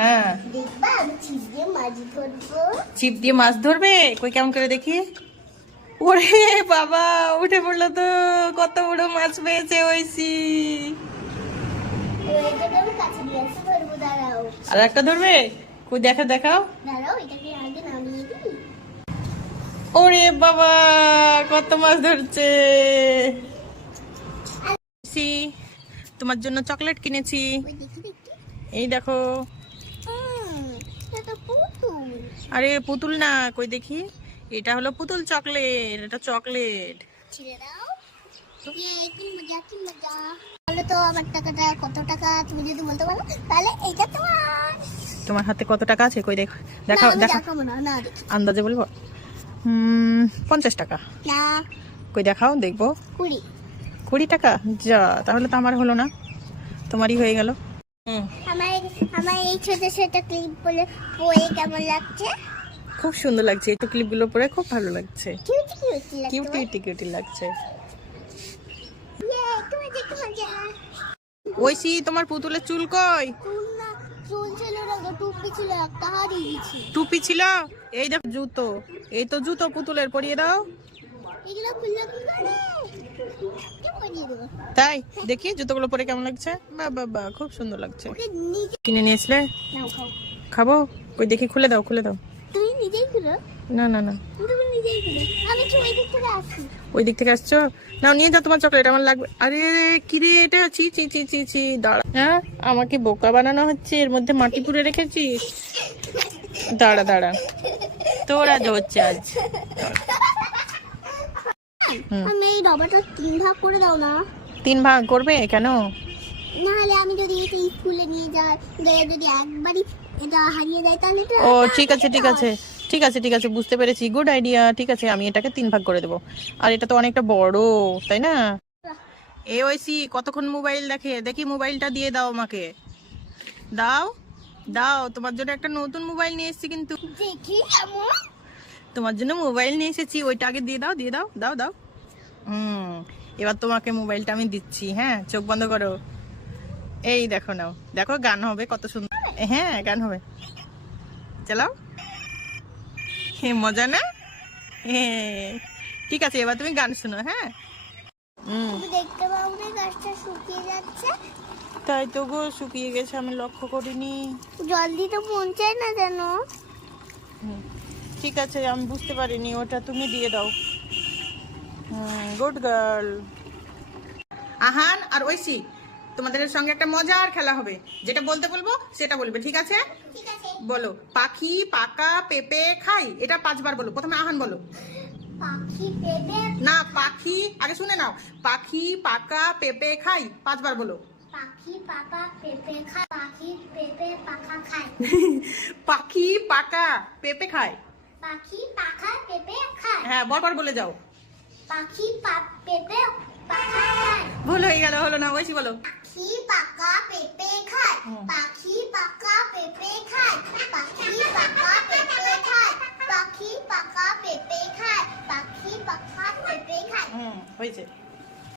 হ্যাঁ। ছিপ দিয়ে মাছ ধরবো। ছিপ দিয়ে মাছ ধরবে? কই কেমন করে দেখি? ওরে বাবা উঠে পড়ল তো। কত বড় মাছ পেয়েছে ওইসি আর একটা ধরবে? কই দেখা দেখাও। ওরে বাবা কত মাছ ধরছে। তোমার জন্য চকলেট কিনেছি। এই দেখো। আরে পুতুল না কই দেখি? এটা হলো পুতুল চকলেট এটা চকলেট। তোমার হাতে কত টাকা আছে? কই দেখো দেখা না আন্দাজে বলব? পঞ্চাশ টাকা। কই দেখাও দেখব। কুড়ি। কুড়ি টাকা? যা তাহলে তো আমার হলো না। তোমারই হয়ে গেল। আমার আমার এই ছোট ছোট ক্লিপ বলে কেমন লাগছে? খুব সুন্দর লাগছে। এই ক্লিপগুলো পরে খুব ভালো লাগছে। কিউটি কিউটি লাগছে কিউটি কিউটি কিউটি লাগছে। তুমি দেখতে মজা ওইসি তোমার পুতুলের চুল কই? চুল না চুল ছিল টুপি ছিল একটা হারিয়ে টুপি ছিল? এই দেখো জুতো। এই তো জুতো পুতুলের পরিয়ে দাও। এগুলো খুললে কি করে কি পরিয়ে দেবো তাই? দেখি জুতোগুলো পরে কেমন লাগছে? বা বা বা খুব সুন্দর লাগছে। কিনে নিয়েছিলে নাও খাও। খাব? ওই দেখি খুলে দাও খুলে দাও। তুমি নিজেই খুলো। না না না। তুমি নিজেই খুলো। আমি ছবি দিক থেকে আসি ওই দিক থেকে আসছো? নাও নিয়ে যাও তোমার চকলেট আমার লাগবে। আরে কি রে এটা? চি চি চি চি চি দাঁড়া। হ্যাঁ? আমাকে বোকা বানানো হচ্ছে এর মধ্যে মাটি পুরে রেখেছিস? দাঁড়া দাঁড়া। তোর আজ হচ্ছে আজ। আমি এই তিন ভাগ করে দাও না। তিন ভাগ করবে? কেন? নাহলে আমি যদি এটা স্কুলে নিয়ে যাই যদি একবারই এটা হারিয়ে যায় তাহলে ও ঠিক আছে ঠিক আছে। ঠিক আছে ঠিক আছে বুঝতে পেরেছি। গুড আইডিয়া ঠিক আছে আমি এটাকে তিন ভাগ করে দেবো। আর এটা তো অনেকটা বড় তাই না? এ ওইসি কতক্ষণ মোবাইল দেখে? দেখি মোবাইলটা দিয়ে দাও আমাকে। দাও দাও তোমার জন্য একটা নতুন মোবাইল নিয়ে এসেছি কিন্তু। দেখি তোমার জন্য মোবাইল নিয়ে এসেছি ওইটা আগে দিয়ে দাও দিয়ে দাও দাও দাও। হুম এবার তোমাকে মোবাইলটা আমি দিচ্ছি হ্যাঁ? চোখ বন্ধ করো। এই দেখো নাও। দেখো গান হবে কত সুন্দর। হ্যাঁ গান হবে। চালাও। হে মজা না? হ্যাঁ ঠিক আছে এবার তুমি গান শোনো হ্যাঁ? হুম। দেখতে পাও না গাছটা শুকিয়ে যাচ্ছে? তাই তো গো শুকিয়ে গেছে আমি লক্ষ্য করিনি। জল দিতে মন চায় না জানো ঠিক আছে আমি বুঝতে পারিনি ওটা তুমি দিয়ে দাও। গুড গার্ল আহান আর ঐশী তোমাদের সঙ্গে একটা মজার খেলা হবে। যেটা বলতে বলব সেটা বলবে ঠিক আছে? বলো পাখি পাকা পেঁপে খাই? এটা পাঁচবার বলো প্রথমে আহান বলো। না পাখি আগে শুনে নাও। পাখি পাকা পেঁপে খাই? পাঁচবার বলো। পাখি পাকা পেঁপে খায় পাখি পেঁপে পাখা খায় পাখি পাকা পেঁপে খায় পাখি পাখা পেঁপে খায় হ্যাঁ বরবার বলে যাও। পাখি পেঁপে পাখা খায়। ভুল হয়ে গেল হলো না ঐশী বলো। পাখি পাকা পেঁপে খায়। পাখি পাকা পেঁপে খায়। পাখি পাকা পেঁপে খায়। পাখি পাকা পেঁপে খায়। পাখি পাকা পেঁপে খায়। হুম হয়েছে।